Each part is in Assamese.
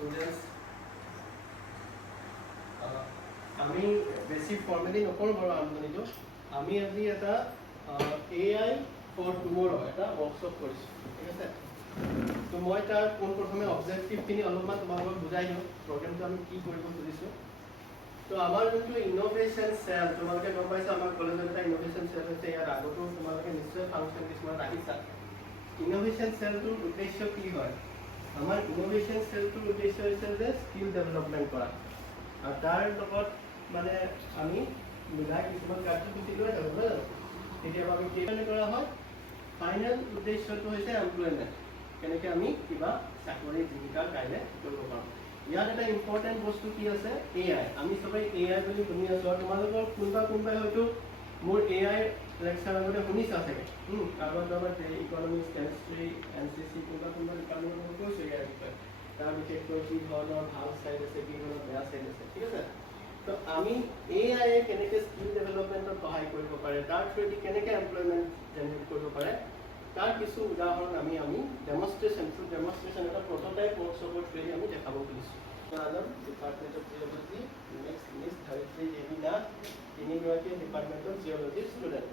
students, আমি বেছি ফৰ্মেলি নকৰোঁ বাৰু আৰম্ভণিটো। আমি আজি এটা AI for tomorrow এটা ৱৰ্কশ্বপ কৰিছোঁ, ঠিক আছে। তো মই তাৰ পোনপ্ৰথমে অবজেক্টিভখিনি অলপমান তোমালোকক বুজাই দিওঁ, প্ৰগ্ৰেমটো আমি কি কৰিব খুজিছোঁ। তো আমাৰ যোনটো ইন'ভেশ্যন চেল, তোমালোকে গম পাইছা আমাৰ কলেজত এটা ইন'ভেশ্যন চেল হৈছে, ইয়াৰ আগতো তোমালোকে নিশ্চয় ফাংচন কিছুমান আহিছা। ইন'ভেশ্যন চেলটোৰ উদ্দেশ্য কি হয়? আমাৰ ইন'ভেশ্যন চেলটোৰ উদ্দেশ্য হৈছে যে স্কিল ডেভেলপমেণ্ট কৰা, আৰু তাৰ লগত মানে আমি মিলাই কিছুমান কাৰ্যসূচী লৈ থাকোঁ নহয় জানো। কেতিয়াবা আমি কেইজনে কৰা হয়, ফাইনেল উদ্দেশ্যটো হৈছে এমপ্লয়মেণ্ট, কেনেকৈ আমি কিবা চাকৰি জীৱিকাৰ কাইলৈ কৰিব পাৰোঁ। ইয়াত এটা ইম্পৰ্টেণ্ট বস্তু কি আছে, AI। আমি সবেই AI বুলি শুনি আছোঁ, আৰু তোমালোকৰ কোনোবাই হয়তো মোৰ AI লেকচাৰ আগতে শুনিছা চাগে। কাৰোবাৰ ইকনমিক্স, কেমিষ্ট্ৰি, NCC কোনোবা ডিপাৰ্টমেণ্টৰ কৈছোঁ ইয়াৰ বিষয়ে। তাৰ বিশেষকৈ কি ধৰণৰ ভাল চাইড আছে, কি ধৰণৰ বেয়া চাইড আছে, ঠিক আছে। তো আমি AI কেনেকৈ স্কিল ডেভেলপমেণ্টত সহায় কৰিব পাৰে, তাৰ থ্ৰুদি কেনেকৈ এমপ্লয়মেণ্ট জেনেৰেট কৰিব পাৰে, তাৰ কিছু উদাহৰণ আমি ডেমনষ্ট্ৰেশ্যন এটা প্ৰট'টাইপ ৱৰ্কশ্বপৰ থ্ৰুদি আমি দেখাব খুজিছোঁ। Department of geology, next miss Dharitri Devi Nath, তিনিগৰাকী ডিপাৰ্টমেণ্ট অফ জিঅ'লজিৰ ষ্টুডেণ্ট।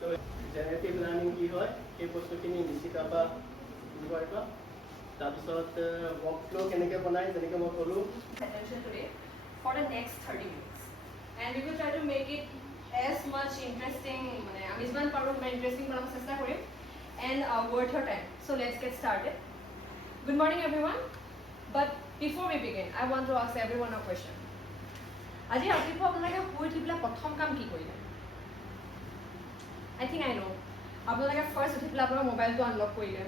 তো জেনেৰেটিভ লাৰ্ণিং কি হয় সেই বস্তুখিনি নিশ্চিত বা কি কৰিবা। তাৰপিছত ৱৰ্ক ফ্ল' কেনেকৈ বনায়, যেনেকৈ মই ক'লোঁ for the next 30 minutes, and we will try to make it as much interesting, আমি যিমান পাৰোঁ সিমান ইণ্টাৰেষ্টিং বনাব চেষ্টা কৰিম, and worth your time. So let's get started. Good morning everyone, but before we begin I want to ask everyone a question. আজি ৰাতিপুৱা আপোনালোকে শুই উঠি পেলাই প্ৰথম কাম কি কৰিলে? I think I know. আপোনালোকে ফাৰ্ষ্ট উঠি পেলাই আপোনাৰ মোবাইলটো আনলক কৰিলে,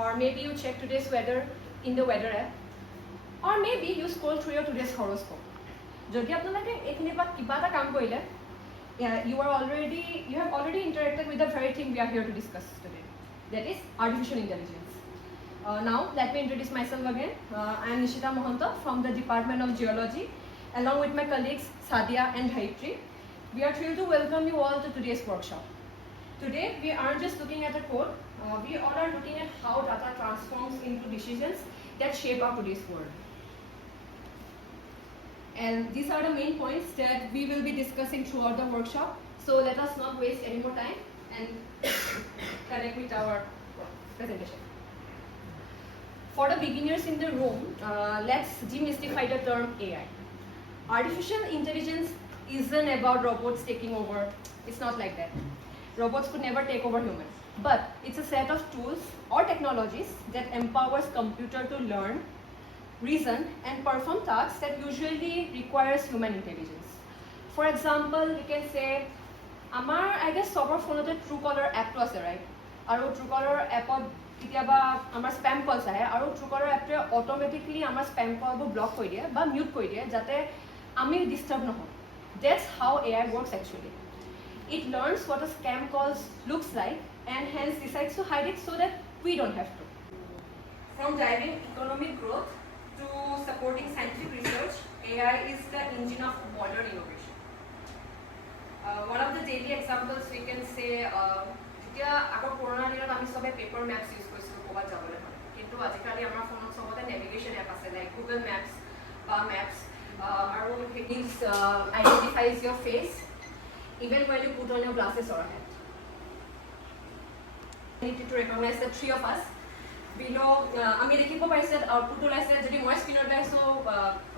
or maybe you check today's weather in the weather app, or maybe you scroll through your today's horoscope. যদি আপোনালোকে এইখিনিৰ পৰা কিবা এটা কাম কৰিলে, you have already interacted with the very thing we are here to discuss today, that is artificial intelligence. Now let me introduce myself again. I am Nishita Mohanto from the Department of Geology, along with my colleagues Sadia and Dhayitri. We are thrilled to welcome you all to today's workshop. Today we aren't just looking at a code, we all are looking at how data transforms into decisions that shape our today's world. And these are the main points that we will be discussing throughout the workshop. So let us not waste any more time and connect with our presentation. For the beginners in the room, let's demystify the term AI. Artificial intelligence isn't about robots taking over. It's not like that. Robots could never take over humans. But it's a set of tools or technologies that empowers computer to learn, reason and perform tasks that usually requires human intelligence. For example, you can say, I guess sober phone the Truecaller app to ase, right? Aru Truecaller app ketiaba amar spam calls ahe, aru Truecaller app automatically amar spam call bo block koi diye ba mute koi diye jate ami disturb no ho. That's how AI works actually. It learns what a scam calls looks like and hence decides to hide it so that we don't have to. From driving economic growth to supporting scientific research, AI is the engine of modern innovation. One of the daily examples we can say, যেতিয়া আগৰ পুৰণা দিনত আমি সবে পেপাৰ মেপছ ইউজ কৰিছিলোঁ ক'ৰবাত যাবলৈ হ'লে, কিন্তু আজিকালি আমাৰ ফোনত সবতে নেভিগেশ্যন এপ আছে, লাইক গুগল মেপছ বা মেপছ, আৰু it identifies your face even when you put on your glasses or a hat. I need to recognize the three of us. Below, আমি দেখিব পাৰিছে আউটপুট ওলাইছে, যদি মই স্ক্ৰীনত ওলাইছোঁ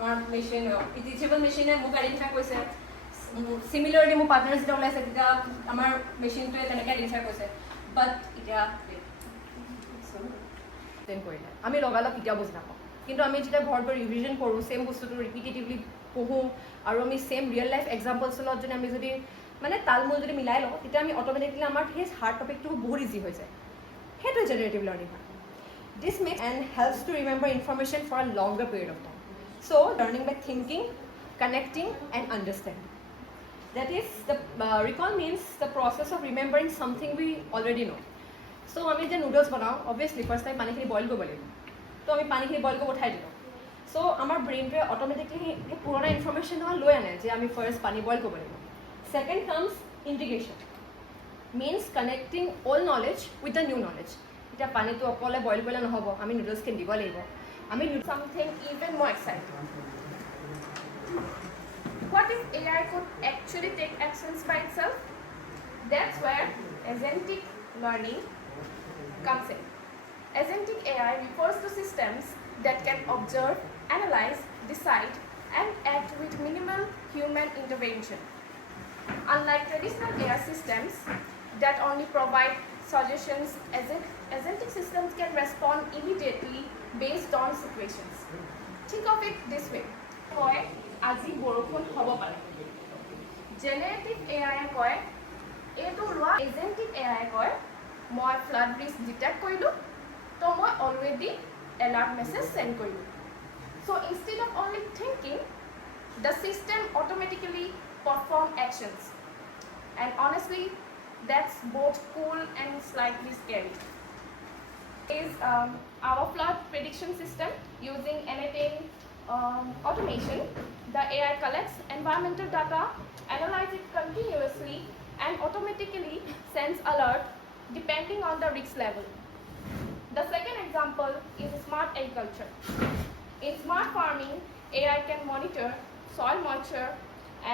আমাৰ মেচিন টিচিবল মেচিনে মোক আইডেণ্টিফাই কৰিছে, চিমিলাৰলি মোৰ পাৰ্টনাৰ যেতিয়া ওলাইছে তেতিয়া আমাৰ মেচিনটোৱে তেনেকৈ আইডেণ্টিফাই কৰিছে। বাট এতিয়া কৰিলে আমি লগালগ কেতিয়াও বুজি নাপাওঁ, কিন্তু আমি যেতিয়া ঘৰত গৈ ৰিভিজন কৰোঁ, ছেম বস্তুটো ৰিপিটেটিভলি পঢ়োঁ, আৰু আমি ছেম ৰিয়েল লাইফ এক্সাম্পলছৰ লগত যদি আমি মানে তালমূল যদি মিলাই লওঁ, তেতিয়া আমি অট'মেটিকলি আমাৰ সেই হাৰ্ড টপিকটো বহুত ইজি হৈ যায়। সেইটোৱে জেনেৰেটিভ লাৰ্ণিং হয়। This makes and helps to remember information for a longer period of time. So, learning by thinking, connecting, and understanding. That is, the recall means the process of remembering something we already know. So, আমি যে নুডলছ বনাওঁ, obviously first time পানীখিনি বইল কৰিব লাগিব। তো আমি পানীখিনি বইল কৰিব উঠাই দিলোঁ। So, আমাৰ ব্ৰেইনটোৱে অট'মেটিকলি সেই পুৰণা ইনফৰ্মেশ্যন লৈ আনে যে আমি ফাৰ্ষ্ট পানী বইল কৰিব লাগিব। Second comes integration. Means connecting old knowledge with the new knowledge. এতিয়া পানীটো অকলে বইল কৰিলে নহ'ব, আমি নুডলছখিনি দিব লাগিব, আমি something even more exciting. What if AI could actually take actions by itself? That's where agentic learning comes in. Agentic AI refers to systems that can observe, analyze, decide, and act with minimal human intervention. Unlike traditional AI systems that only provide suggestions, agentic systems can respond immediately based on situations. Think of it this way. কয় আজি বৰষুণ হ'ব পাৰে জেনেৰেটিভ এআই কয় এইটো লোৱা এজেন্টিক এআই কয় মই ফ্লাড ৰিস্ক ডিটেক্ট কৰিলোঁ তো মই অলৰেডি এলাৰ্ট মেছেজ চেণ্ড কৰিলোঁ so instead of only thinking the system automatically perform actions and honestly that's both cool and slightly scary is our flood prediction system using anything automation. The AI collects environmental data, analyzes it continuously, and automatically sends alert depending on the risk level. The second example is smart agriculture. In smart farming, AI can monitor soil moisture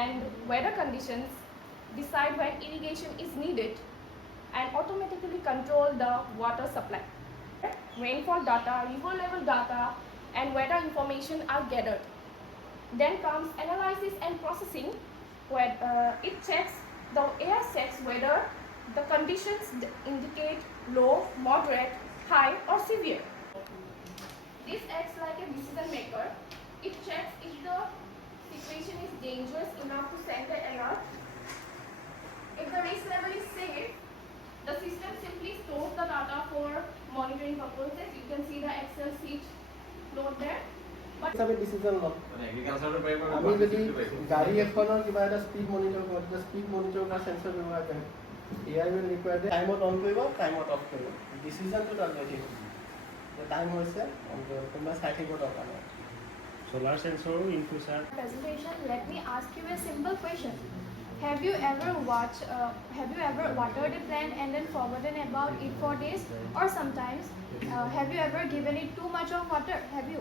and weather conditions, decide when irrigation is needed, and automatically control the water supply. Rainfall data, river level data, and weather information are gathered. Then comes analysis and processing, where the AI checks whether the conditions indicate low, moderate, high, or severe. This acts like a decision maker. It checks if the situation is dangerous enough to send the alert. If the risk level is safe, the system simply stores the data for monitoring purposes. You can see the Excel sheet load there. হিচাপে ডিসিজন লম আমি যদি গাড়ী এখনৰ কিবা এটা স্পীড মনিটৰ কৰোঁ তেতিয়া স্পীড মনিটৰ কৰা সেন্সৰ ব্যৱহাৰ কৰিম এআই উইল ৰিকুৱায়াৰ টাইমত অন কৰিব টাইমত অফ কৰিব ডিচিজনটো তাত লৈ থাকিব যে টাইম হৈছে অন কৰিব কোনোবা চাই থাকিব দৰকাৰ নাই Solar sensor in future. Presentation, let me ask you a simple question. Have you ever watered a plant and then forgotten about it for days? Or sometimes, have you ever given it too much of water? Have you?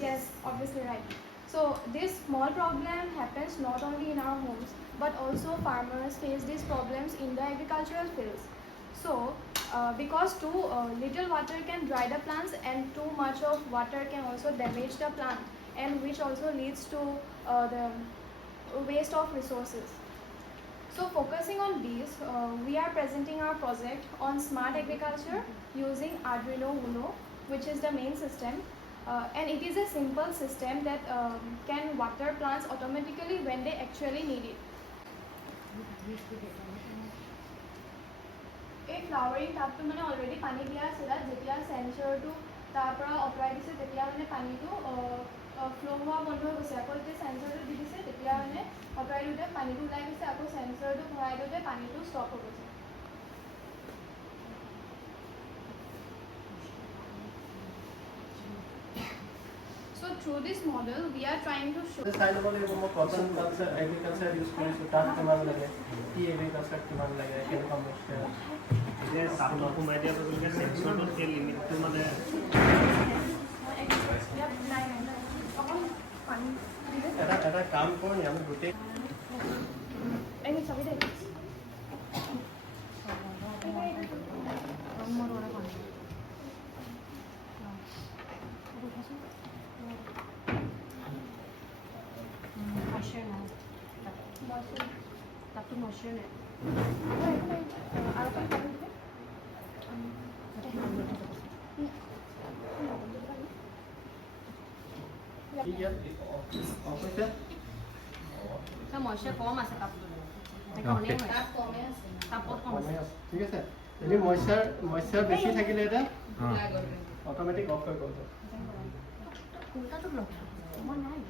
Yes, obviously right. So this small problem happens not only in our homes, but also farmers face these problems in the agricultural fields. So, because too little water can dry the plants and too much of water can also damage the plant, and which also leads to the waste of resources. So focusing on these, we are presenting our project on smart agriculture using Arduino Uno, which is the main system. And it is a simple system that can water plants automatically when they actually need it. এই ফ্লাৱাৰিং টাবটো মানে অলৰেডি পানী দিয়া আছিলে যেতিয়া সেন্সৰটো তাৰ পৰা অপৰাই দিছে তেতিয়া মানে পানীটো ফ্লো হোৱা বন্ধ হৈ গৈছে আকৌ যেতিয়া সেন্সৰটো দি দিছে তেতিয়া মানে অপৰাই দিওঁতে পানীটো ওলাই গৈছে আকৌ সেন্সৰটো ভৰাই দিওঁতে পানীটো ষ্টপ হৈ গৈছে So through this model we are trying to show চাই ল'ব লাগিব মই কটন কালচাৰ এগ্ৰিকালচাৰ ইউজ কৰিছোঁ তাত কিমান লাগে টি এগ্ৰিকালচাৰ কিমান লাগে কেনেকুৱা মইশ্চাৰ যে তাপটো সোমাই দিয়াৰ লগে লগে চেন্সৰটোত সেই লিমিটটো মানে এটা কাম কৰোঁ নি আমি গোটেই তাপটো মইশ্চাৰ নাই মইশ্চাৰ কম আছে তাপটো তাপত কম আছে ঠিক আছে যদি মইশ্চাৰ বেছি থাকিলে এটা অট'মেটিক অফ হৈ গ'ল উল্টাটো ব্লক মই নাই